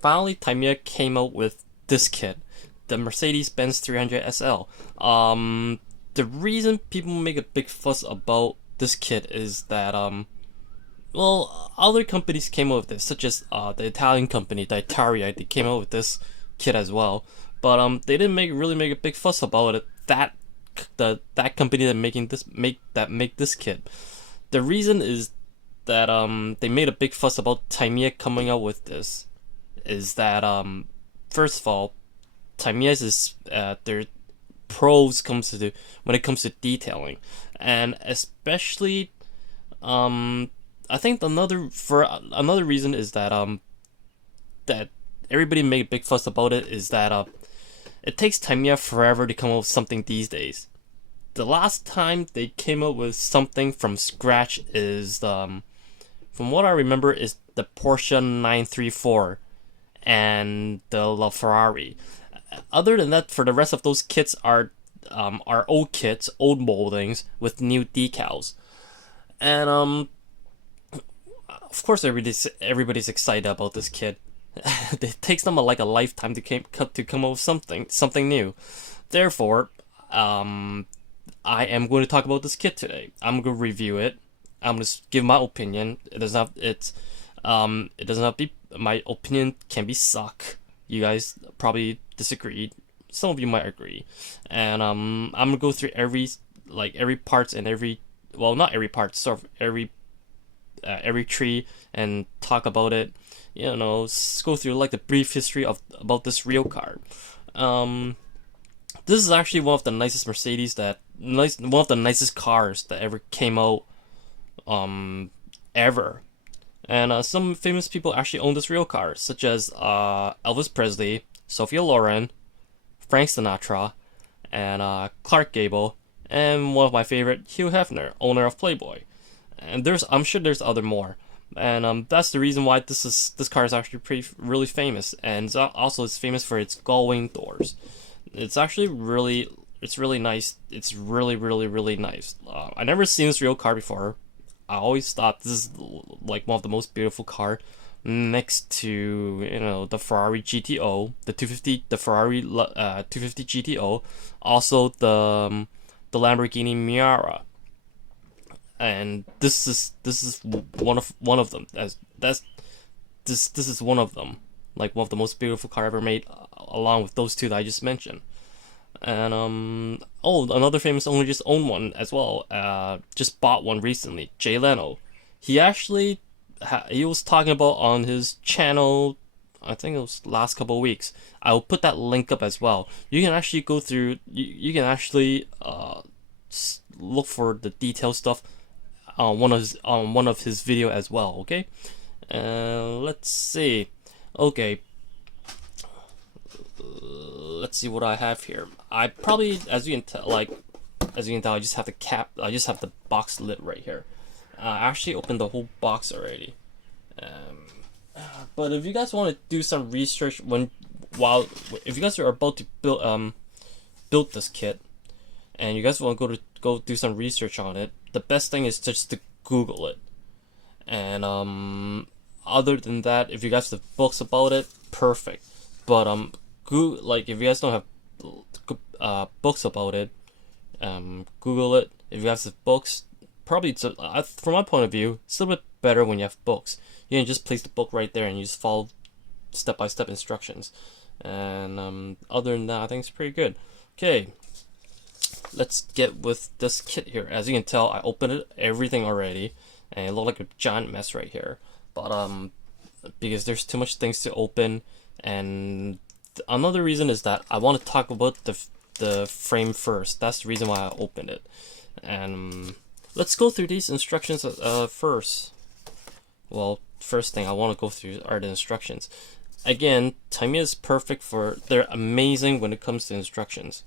finally Tamiya came out with this kit, the Mercedes-Benz 300SL. The reason people make a big fuss about this kit is that well, other companies came out with this, such as the Italian company, the Italia. They came out with this kit as well, but they didn't really make a big fuss about it. That company that make this kit. The reason is that they made a big fuss about Tamiya coming out with this. Is that first of all, Tamiya's is their pros comes to when it comes to detailing, and especially I think another reason is that everybody made a big fuss about it is that it takes Tamiya forever to come up with something these days. The last time they came up with something from scratch is from what I remember is the Porsche 934 and the LaFerrari. Other than that, for the rest of those kits are old kits, old moldings with new decals, and of course everybody's excited about this kit. It takes them like a lifetime to come up with something new. Therefore, I am going to talk about this kit today. I'm going to review it. I'm going to give my opinion. It doesn't have to be my opinion can be suck. You guys probably disagree. Some of you might agree. And I'm gonna go through every parts and not every part, sort of every tree and talk about it. Go through like the brief history about this real car. This is actually one of the nicest one of the nicest cars that ever came out, ever. And some famous people actually own this real car, such as Elvis Presley, Sophia Loren, Frank Sinatra, and Clark Gable, and one of my favorite, Hugh Hefner, owner of Playboy. And I'm sure there's other more. And that's the reason why this car is actually really famous, and it's famous for its Gull-wing doors. It's really nice. It's really nice. I never seen this real car before. I always thought this is like one of the most beautiful car, next to the Ferrari GTO, the Ferrari 250 GTO, also the Lamborghini Miura, and this is one of them. This is one of them, like one of the most beautiful car ever made, along with those two that I just mentioned. And another famous owner just owned one as well. Just bought one recently. Jay Leno. He actually he was talking about on his channel. I think it was last couple of weeks. I will put that link up as well. You can actually go through. You can actually look for the detailed stuff on one of his video as well. Okay. Let's see. Okay. Let's see what I have here. I probably, as you can tell, I just have the cap. I just have the box lid right here. I actually opened the whole box already. But if you guys want to do some research if you guys are about to build this kit, and you guys want to go do some research on it, the best thing is just to Google it. And other than that, if you guys have books about it, perfect. But if you guys don't have books about it, Google it. If you guys have books, probably from my point of view, it's a little bit better when you have books. You can just place the book right there and you just follow step-by-step instructions. And other than that, I think it's pretty good. Okay, let's get with this kit here. As you can tell, I opened everything already, and it looked like a giant mess right here. But because there's too much things to open, and another reason is that I want to talk about the frame first. That's the reason why I opened it. And let's go through these instructions first. Well, first thing I want to go through are the instructions. Again, Tamiya is perfect they're amazing when it comes to instructions.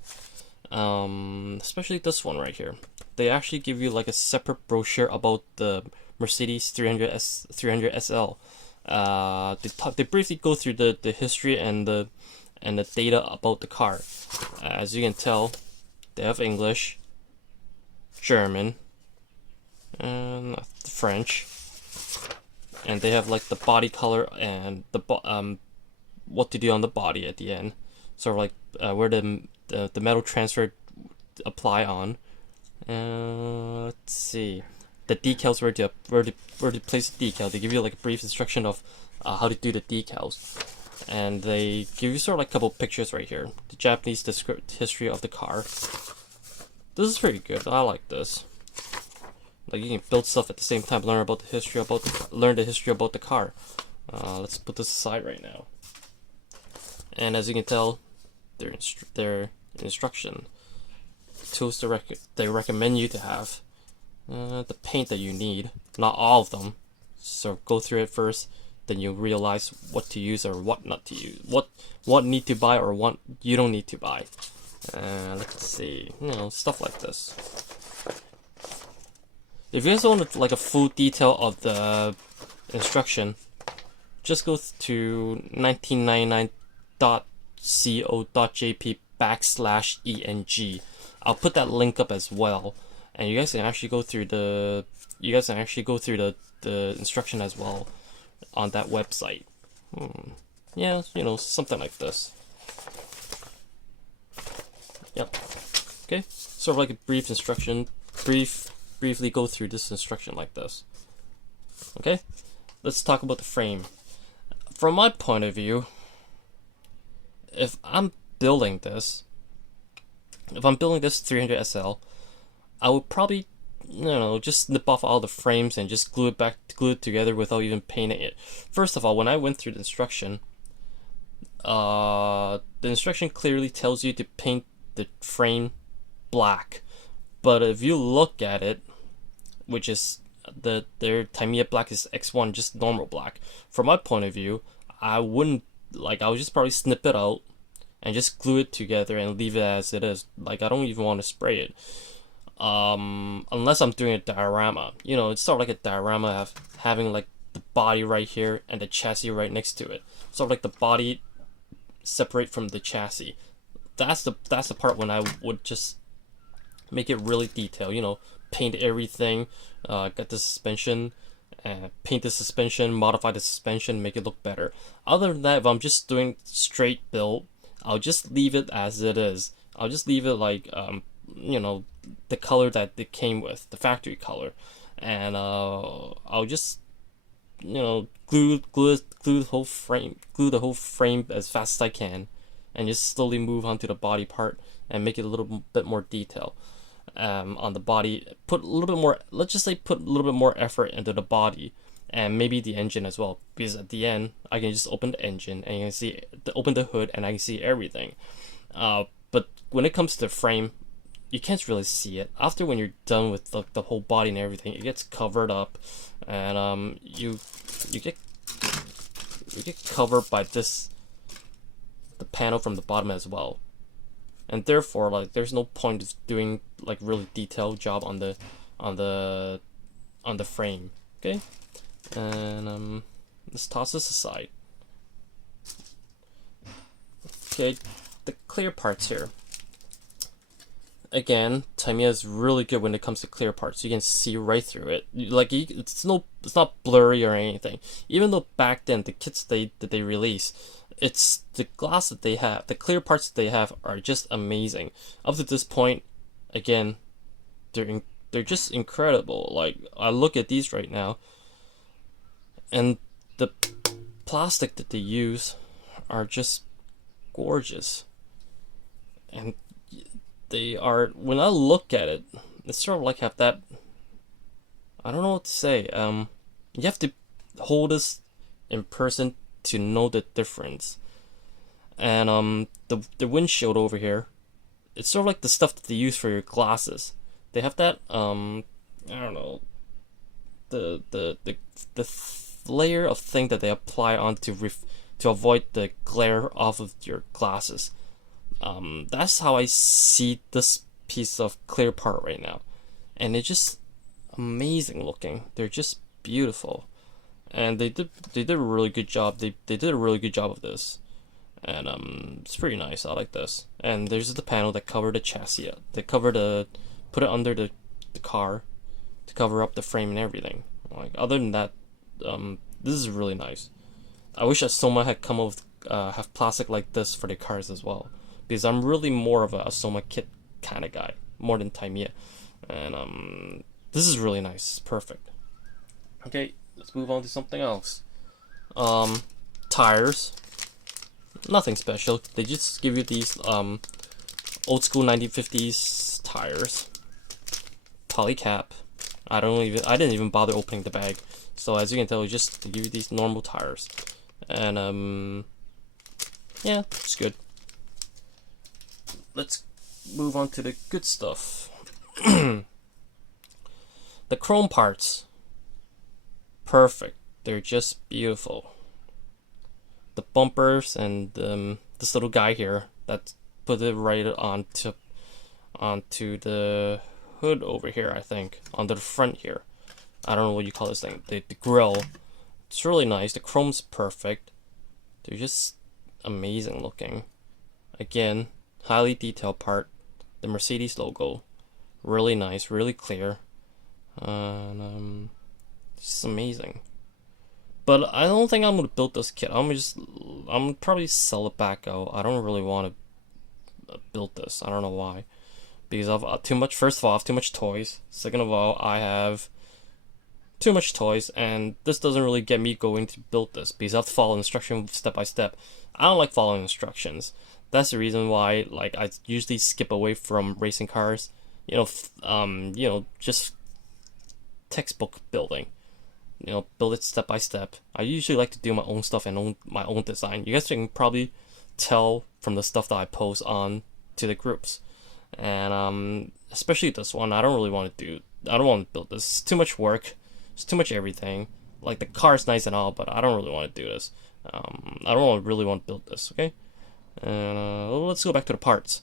Especially this one right here. They actually give you like a separate brochure about the Mercedes 300SL. They briefly go through the history and the data about the car. As you can tell, they have English, German, and French, and they have like the body color and what to do on the body at the end, sort of like where the metal transfer apply on. Let's see, the decals, where to place the decal. They give you like a brief instruction of how to do the decals, and they give you sort of like a couple pictures right here. The Japanese history of the car. This is pretty good. I like this. Like, you can build stuff at the same time, learn the history about the car. Let's put this aside right now. And as you can tell, their instruction tools they recommend you to have. The paint that you need, not all of them. So go through it first, then you'll realize what to use or what not to use, what need to buy or what you don't need to buy. Let's see, stuff like this. If you guys want like a full detail of the instruction, just go to 1999.co.jp/ENG. I'll put that link up as well, and you guys can actually go through the instruction as well on that website. Yeah, something like this. Yep. Okay. Sort of like a brief instruction. Briefly go through this instruction like this. Okay. Let's talk about the frame. From my point of view, if I'm building this 300SL, I would probably, just snip off all the frames and just glue it together without even painting it. First of all, when I went through the instruction clearly tells you to paint the frame black, but if you look at it, which is their Tamiya black is X1, just normal black. From my point of view, I would just probably snip it out and just glue it together and leave it as it is. Like, I don't even want to spray it. Unless I'm doing a diorama. It's sort of like a diorama of having like the body right here and the chassis right next to it. Sort of like the body separate from the chassis. That's the part when I would just make it really detailed. Paint everything, get the suspension, paint the suspension, modify the suspension, make it look better. Other than that, if I'm just doing straight build, I'll just leave it as it is. I'll just leave it like the color that it came with, the factory color, and I'll just glue the whole frame as fast as I can, and just slowly move on to the body part and make it a little bit more detail. On the body, put a little bit more, let's just say put a little bit more effort into the body and maybe the engine as well, because at the end I can just open the engine and you can see open the hood and I can see everything. But when it comes to the frame, you can't really see it. After when you're done with the whole body and everything, it gets covered up, and you get covered by the panel from the bottom as well. And therefore, like, there's no point of doing like really detailed job on the frame. Okay, and let's toss this aside. Okay, the clear parts here. Again, Tamiya is really good when it comes to clear parts. You can see right through it. Like, it's not blurry or anything. Even though back then the kits that they release, it's the glass that they have, the clear parts that they have are just amazing. Up to this point, again, they're just incredible. Like, I look at these right now, and the plastic that they use are just gorgeous. And they are, when I look at it, it's sort of like have that, I don't know what to say. You have to hold this in person to know the difference. And the windshield over here, it's sort of like the stuff that they use for your glasses. They have that I don't know, the layer of thing that they apply on to avoid the glare off of your glasses. That's how I see this piece of clear part right now, and it's just amazing looking. They're just beautiful, and they did a really good job. They did a really good job of this, and it's pretty nice. I like this. And there's the panel that covered the chassis. They put it under the car to cover up the frame and everything. Like, other than that, this is really nice. I wish that Soma had come up with have plastic like this for their cars as well, because I'm really more of a Soma kit kind of guy, more than Tamiya. And this is really nice. It's perfect. Okay, let's move on to something else. Tires. Nothing special. They just give you these old school 1950s tires. Polycap. I didn't even bother opening the bag. So as you can tell, just to give you these normal tires. And yeah, it's good. Let's move on to the good stuff. The chrome parts. Perfect. They're just beautiful. The bumpers and this little guy here that put it right onto the hood over here, I think, onto the front here. I don't know what you call this thing. The grill. It's really nice. The chrome's perfect. They're just amazing looking. Again, highly detailed part. The Mercedes logo. Really nice, really clear. And it's amazing. But I don't think I'm gonna build this kit. I'm gonna probably sell it back out. I don't really want to build this. I don't know why. Because I've too much. First of all, I have too much toys. Second of all, I have too much toys, and this doesn't really get me going to build this because I have to follow instructions step by step. I don't like following instructions. That's the reason why, like, I usually skip away from racing cars. You know, just textbook building. You know, build it step by step. I usually like to do my own stuff and my own design. You guys can probably tell from the stuff that I post on to the groups. And especially this one, I don't want to build this. It's too much work. It's too much everything. Like, the car's nice and all, but I don't really want to do this. I don't really want to build this, okay? And let's go back to the parts.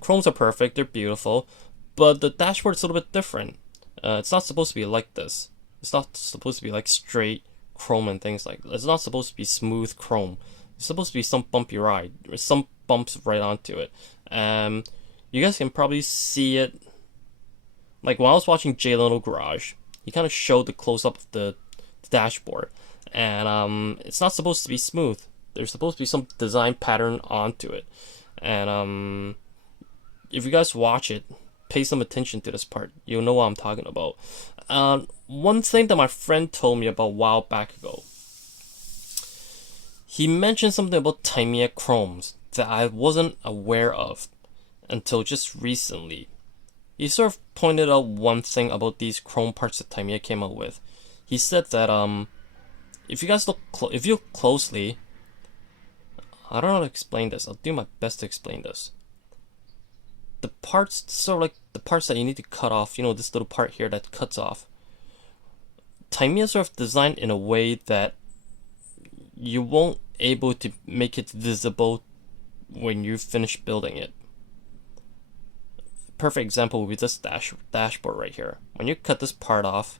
Chromes are perfect, they're beautiful, but the dashboard's a little bit different. It's not supposed to be like this. It's not supposed to be like straight chrome and things like that. It's not supposed to be smooth chrome. It's supposed to be some bumpy ride, or some bumps right onto it. You guys can probably see it. Like, when I was watching Jay Little Garage, he kind of showed the close-up of the dashboard. And it's not supposed to be smooth. There's supposed to be some design pattern onto it. And if you guys watch it, pay some attention to this part. You'll know what I'm talking about. One thing that my friend told me about a while back ago. He mentioned something about Tamiya chromes that I wasn't aware of until just recently. He sort of pointed out one thing about these chrome parts that Tamiya came out with. He said that if you guys if you look closely, I don't know how to explain this. I'll do my best to explain this. The parts, sort of like the parts that you need to cut off, you know, this little part here that cuts off. Tamiya sort of designed in a way that you won't able to make it visible when you finish building it. Perfect example would be this dashboard right here. When you cut this part off,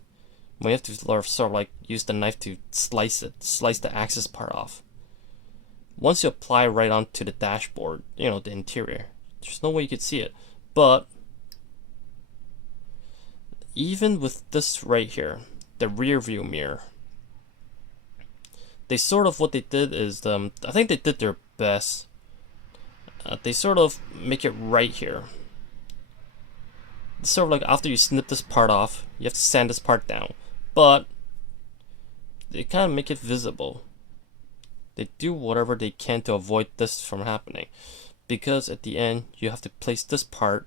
when you have to sort of like use the knife to slice the axis part off. Once you apply right onto the dashboard, you know, the interior, there's no way you could see it. But even with this right here, the rear view mirror, they sort of, what they did is, I think they did their best. They sort of make it right here. It's sort of like after you snip this part off, you have to sand this part down. But they kind of make it visible. They do whatever they can to avoid this from happening. Because at the end, you have to place this part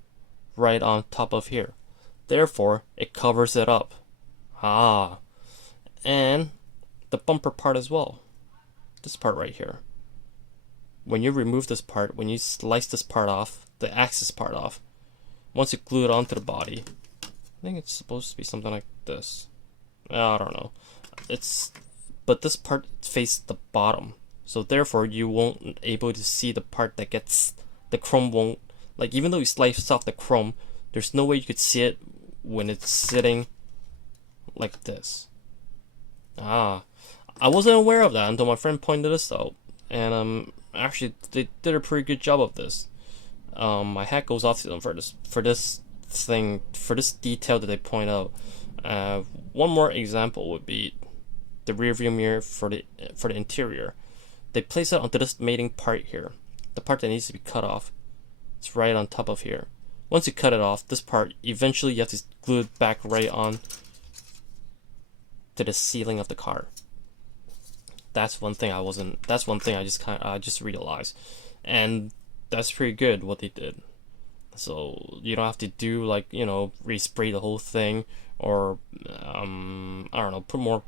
right on top of here. Therefore, it covers it up. And the bumper part as well. This part right here. When you remove this part, when you slice this part off, the axis part off, once you glue it onto the body, I think it's supposed to be something like this. I don't know. But this part faces the bottom. So therefore, you won't able to see the part that gets, the chrome won't, like, even though you slice off the chrome, there's no way you could see it when it's sitting like this. I wasn't aware of that until my friend pointed this out. And actually, they did a pretty good job of this. My hat goes off to them for this detail that they point out. One more example would be the rear view mirror for the interior. they place it onto this mating part here, the part that needs to be cut off. It's right on top of here. Once you cut it off, this part, eventually you have to glue it back right on to the ceiling of the car. That's one thing I just realized, and that's pretty good what they did. So you don't have to do like, you know, respray the whole thing, or I don't know,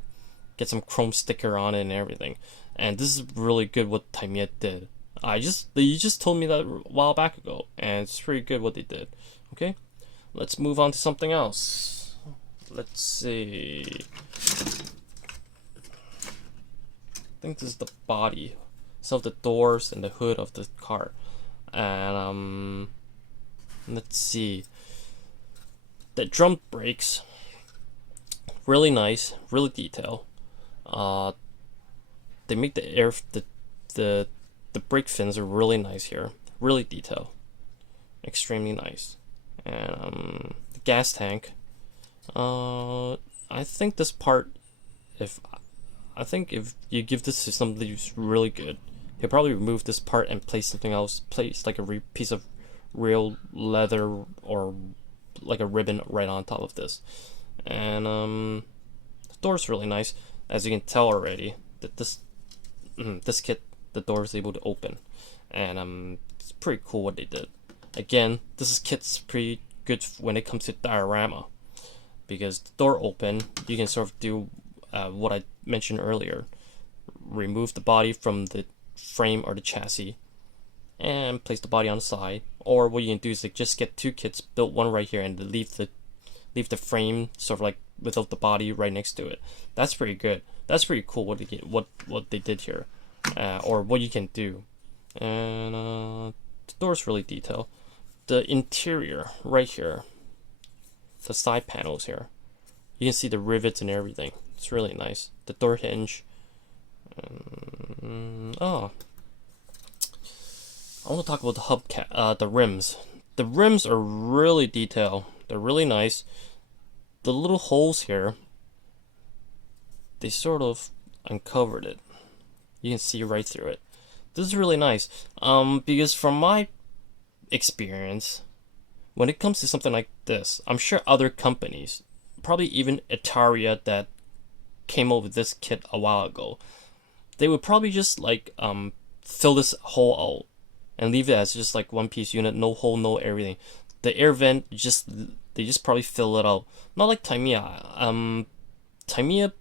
get some chrome sticker on it and everything. And this is really good what Tamiya did. You just told me that a while back ago, and it's pretty good what they did. Okay, let's move on to something else. Let's see. I think this is the body, some of the doors and the hood of the car, and let's see. The drum brakes, really nice, really detailed. They make the brake fins are really nice here, really detailed, extremely nice. And the gas tank, I think this part, if you give this to somebody who's really good, he'll probably remove this part and place something else, place like a piece of real leather or like a ribbon right on top of this. And the door's really nice, as you can tell already that this kit, the door is able to open, and it's pretty cool what they did. Again, this kit's pretty good when it comes to diorama, because the door open, you can sort of do what I mentioned earlier, remove the body from the frame or the chassis and place the body on the side. Or what you can do is like just get two kits, build one right here, and leave the frame sort of like without the body right next to it. That's pretty good. That's pretty cool what they did here, or what you can do. And the door's really detailed. The interior right here, the side panels here, you can see the rivets and everything. It's really nice. The door hinge. I want to talk about the rims. The rims are really detailed. They're really nice. The little holes here, they sort of uncovered it. You can see right through it. This is really nice. Because from my experience, when it comes to something like this, I'm sure other companies, probably even Itaria that came up with this kit a while ago, they would probably just like fill this hole out and leave it as just like one piece unit, no hole, no everything. The air vent, they just probably fill it out. Not like Tamiya. Tamiya,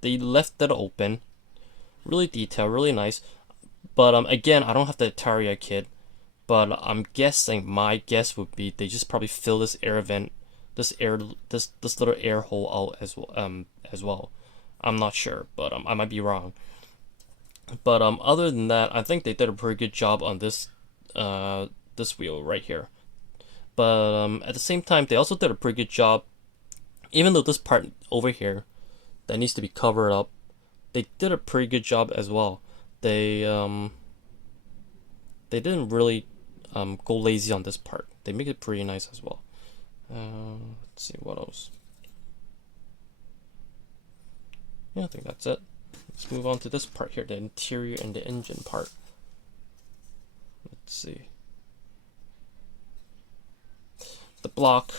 they left it open, really detailed, really nice. But again, I don't have the Itaria kit, but I'm guessing, my guess would be they just probably fill this air vent, this little air hole out as well. I'm not sure, but I might be wrong. But other than that, I think they did a pretty good job on this wheel right here. But at the same time, they also did a pretty good job, even though this part over here that needs to be covered up, they did a pretty good job as well. They didn't really go lazy on this part. They make it pretty nice as well. Let's see what else. Yeah, I think that's it. Let's move on to this part here, the interior and the engine part. Let's see. The block,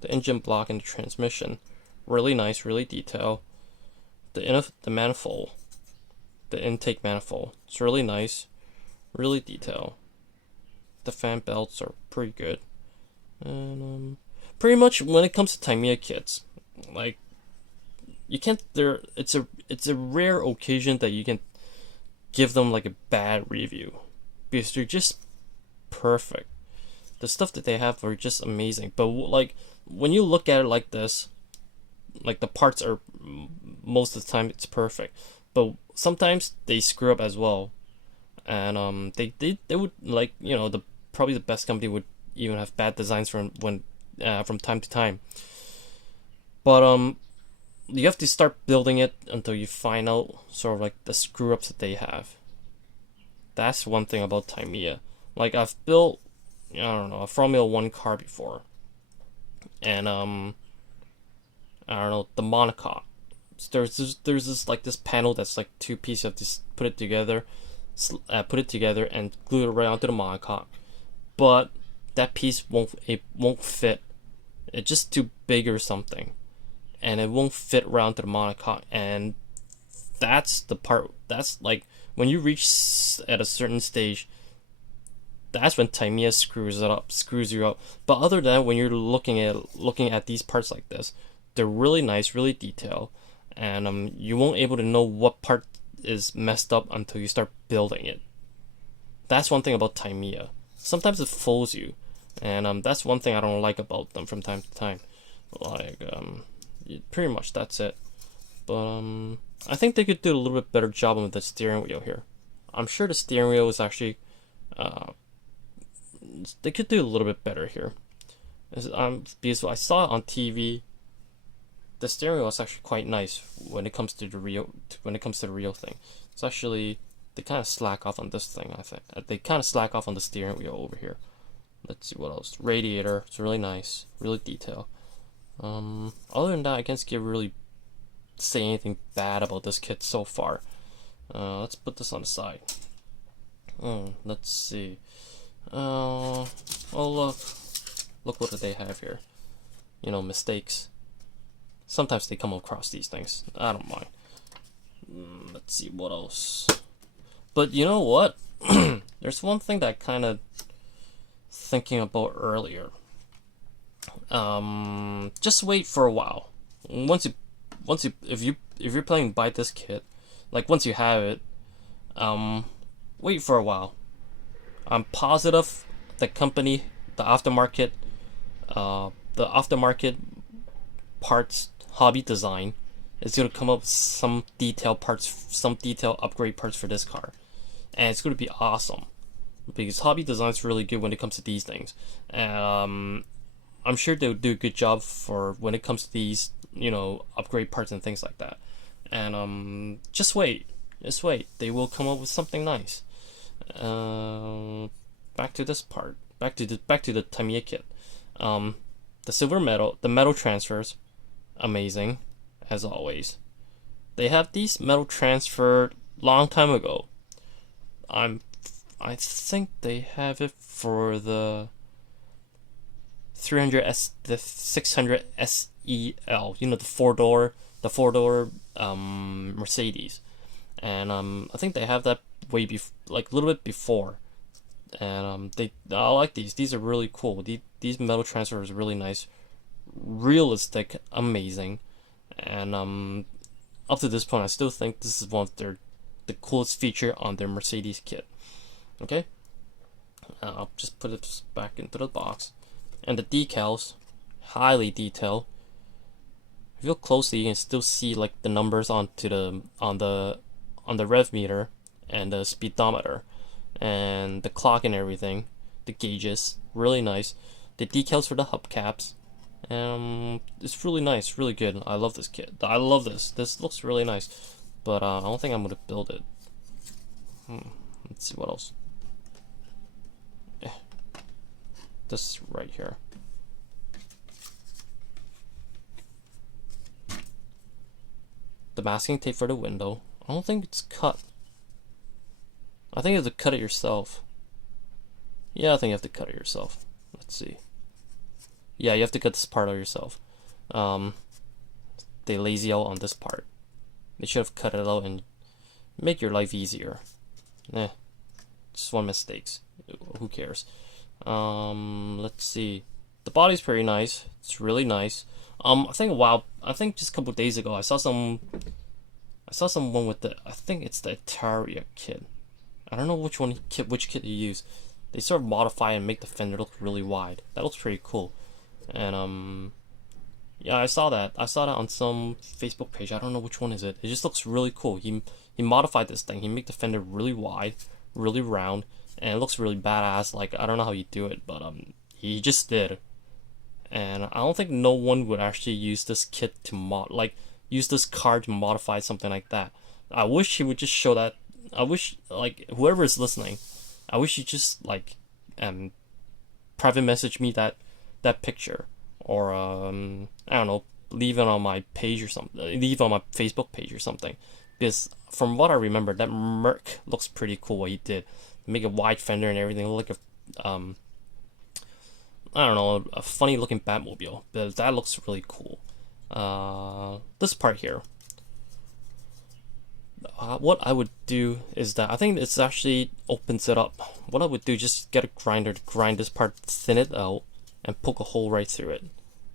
the engine block and the transmission, really nice, really detailed. The manifold, the intake manifold, it's really nice, really detailed. The fan belts are pretty good. And pretty much when it comes to Tamiya kits, like, you can't, it's a rare occasion that you can give them like a bad review, because they're just perfect. The stuff that they have are just amazing. But like, when you look at it like this, like the parts are, most of the time it's perfect, but sometimes they screw up as well. And they would, like, you know, probably the best company would even have bad designs from time to time. But you have to start building it until you find out sort of like the screw ups that they have. That's one thing about Tamiya. Like, I've built, I don't know, a Formula 1 car before, and I don't know, the monocoque. There's this like this panel that's like two pieces of this, put it together, put it together and glue it right onto the monocoque. But that piece won't fit. It's just too big or something, and it won't fit around to the monocoque. And that's the part. That's like when you reach at a certain stage. That's when Tamiya screws you up. But other than that, when you're looking at these parts like this, they're really nice, really detailed, and you won't able to know what part is messed up until you start building it. That's one thing about Tamiya. Sometimes it fools you, and that's one thing I don't like about them from time to time. Like pretty much that's it. But I think they could do a little bit better job with the steering wheel here. I'm sure the steering wheel is actually they could do a little bit better here. Because I saw it on TV, the steering wheel is actually quite nice when it comes to the real thing. It's actually they kind of slack off on this thing. I think they kind of slack off on the steering wheel over here. Let's see what else. Radiator, it's really nice, really detailed. Other than that, I can't really say anything bad about this kit so far. Let's put this on the side. Let's see. Oh look what they have here. You know, mistakes. Sometimes they come across these things. I don't mind. Let's see what else. But you know what? There's one thing that kind of thinking about earlier. Just wait for a while. If you're planning to buy this kit, like once you have it, wait for a while. I'm positive the company, the aftermarket parts hobby design is gonna come up with some detailed parts, some detailed upgrade parts for this car, and it's gonna be awesome because hobby design is really good when it comes to these things. I'm sure they'll do a good job for when it comes to these, you know, upgrade parts and things like that. And just wait. They will come up with something nice. Back to this part. Back to the Tamiya kit. The silver metal, the metal transfers, amazing, as always. They have these metal transferred long time ago. I think they have it for the 300S, the 600SEL. You know, the four door Mercedes, and I think they have that like a little bit before. And I like these. These are really cool. These metal transfers are really nice, realistic, amazing, and up to this point, I still think this is one of the coolest feature on their Mercedes kit. Okay, I'll just put it back into the box, and the decals, highly detailed. If you look closely, you can still see like the numbers on the rev meter and the speedometer and the clock and everything. The gauges, really nice. The decals for the hubcaps, it's really nice, really good. I love this kit. I love this. This looks really nice, but I don't think I'm gonna build it. Let's see what else. This right here. The masking tape for the window. I don't think it's cut. I think you have to cut it yourself. Yeah, I think you have to cut it yourself. Let's see. Yeah, you have to cut this part out yourself. They lazy out on this part. They should have cut it out and make your life easier. Just one mistakes. Who cares? Let's see. The body's pretty nice. It's really nice. I think just a couple days ago I saw someone with I think it's the Tamiya kit. I don't know which kit you use. They sort of modify and make the fender look really wide. That looks pretty cool. And yeah, I saw that on some Facebook page. I don't know which one is it. It just looks really cool. He modified this thing. He made the fender really wide, really round, and it looks really badass. Like, I don't know how you do it, but he just did. And I don't think no one would actually use this kit to use this car to modify something like that. I wish he would just show that. I wish, like, whoever is listening, I wish you just like private message me that picture, or I don't know, leave it on my page or something, leave it on my Facebook page or something, because from what I remember, that Merc looks pretty cool. What he did, make a wide fender and everything, look like a I don't know, a funny looking Batmobile. But that looks really cool. This part here. What I would do is that I think it's actually opens it up. What I would do, just get a grinder to grind this part, thin it out, and poke a hole right through it.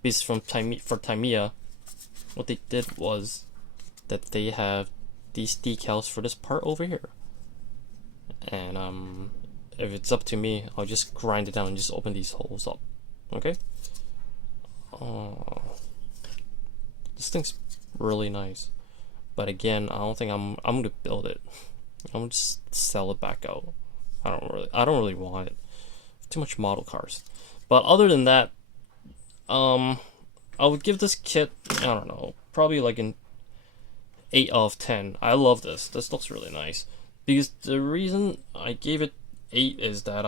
Because for Tamiya, what they did was that they have these decals for this part over here. And if it's up to me, I'll just grind it down and just open these holes up. Okay? This thing's really nice. But again, I don't think I'm gonna build it. I'm gonna just sell it back out. I don't really want it. Too much model cars. But other than that, I would give this kit, I don't know, probably like an 8 out of 10. I love this. This looks really nice. Because the reason I gave it 8 is that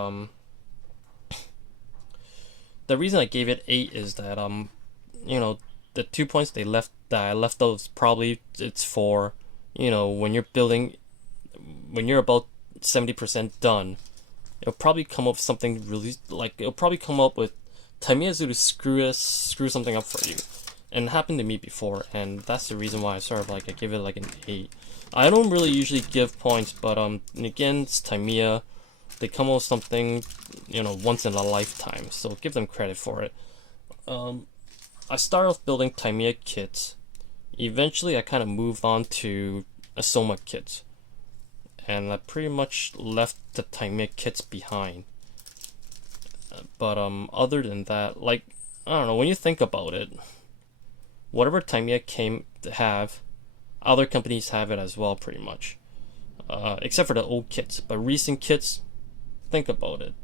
you know, the 2 points that I left out is probably it's for, you know, when you're about 70% done, it'll probably come up with something really, like, it'll probably come up with Tamiya's to screw something up for you. And it happened to me before, and that's the reason why I give it like an 8. I don't really usually give points, but again, it's Tamiya. They come up with something, you know, once in a lifetime, so give them credit for it. I started off building Tamiya kits. Eventually, I kind of moved on to Asoma kits, and I pretty much left the Tamiya kits behind. But other than that, like, I don't know, when you think about it, whatever Tamiya have, other companies have it as well, pretty much. Except for the old kits, but recent kits, think about it.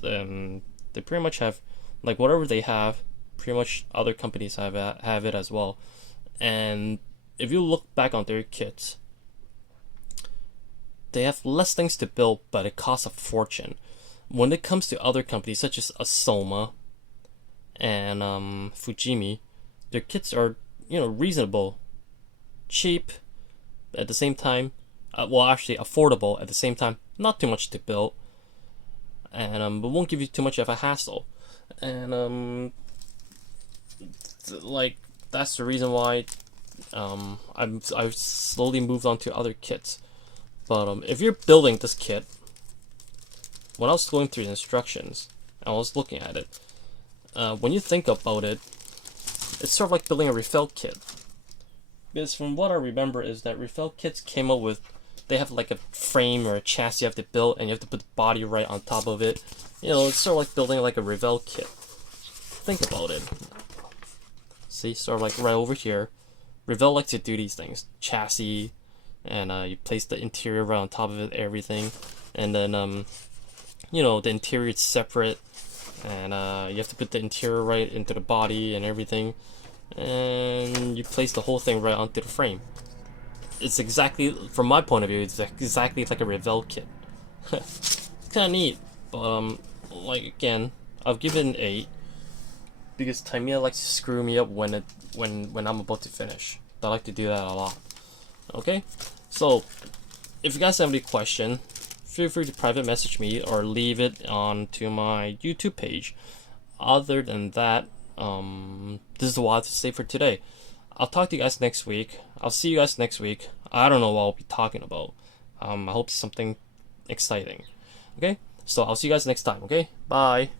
They pretty much have, like, whatever they have, pretty much other companies have it as well. And if you look back on their kits, they have less things to build, but it costs a fortune. When it comes to other companies such as Asoma and Fujimi, their kits are, you know, reasonable, cheap, at the same time, well, actually affordable at the same time, not too much to build, and but won't give you too much of a hassle. And like, that's the reason why I've slowly moved on to other kits. But if you're building this kit, when I was going through the instructions, I was looking at it. When you think about it, it's sort of like building a refill kit. Because from what I remember is that refill kits came up with, they have like a frame or a chassis you have to build, and you have to put the body right on top of it. You know, it's sort of like building like a refill kit. Think about it. See, sort of like right over here. Revell likes to do these things. Chassis, and you place the interior right on top of it, everything. And then, you know, the interior is separate. And you have to put the interior right into the body and everything. And you place the whole thing right onto the frame. It's exactly, from my point of view, it's exactly like a Revell kit. It's kind of neat. But, like, again, I'll give it an 8. Because Tamiya likes to screw me up when I'm about to finish. I like to do that a lot. Okay? So, if you guys have any question, feel free to private message me or leave it on to my YouTube page. Other than that, this is what I have to say for today. I'll talk to you guys next week. I'll see you guys next week. I don't know what I'll be talking about. I hope it's something exciting. Okay? So I'll see you guys next time, okay? Bye.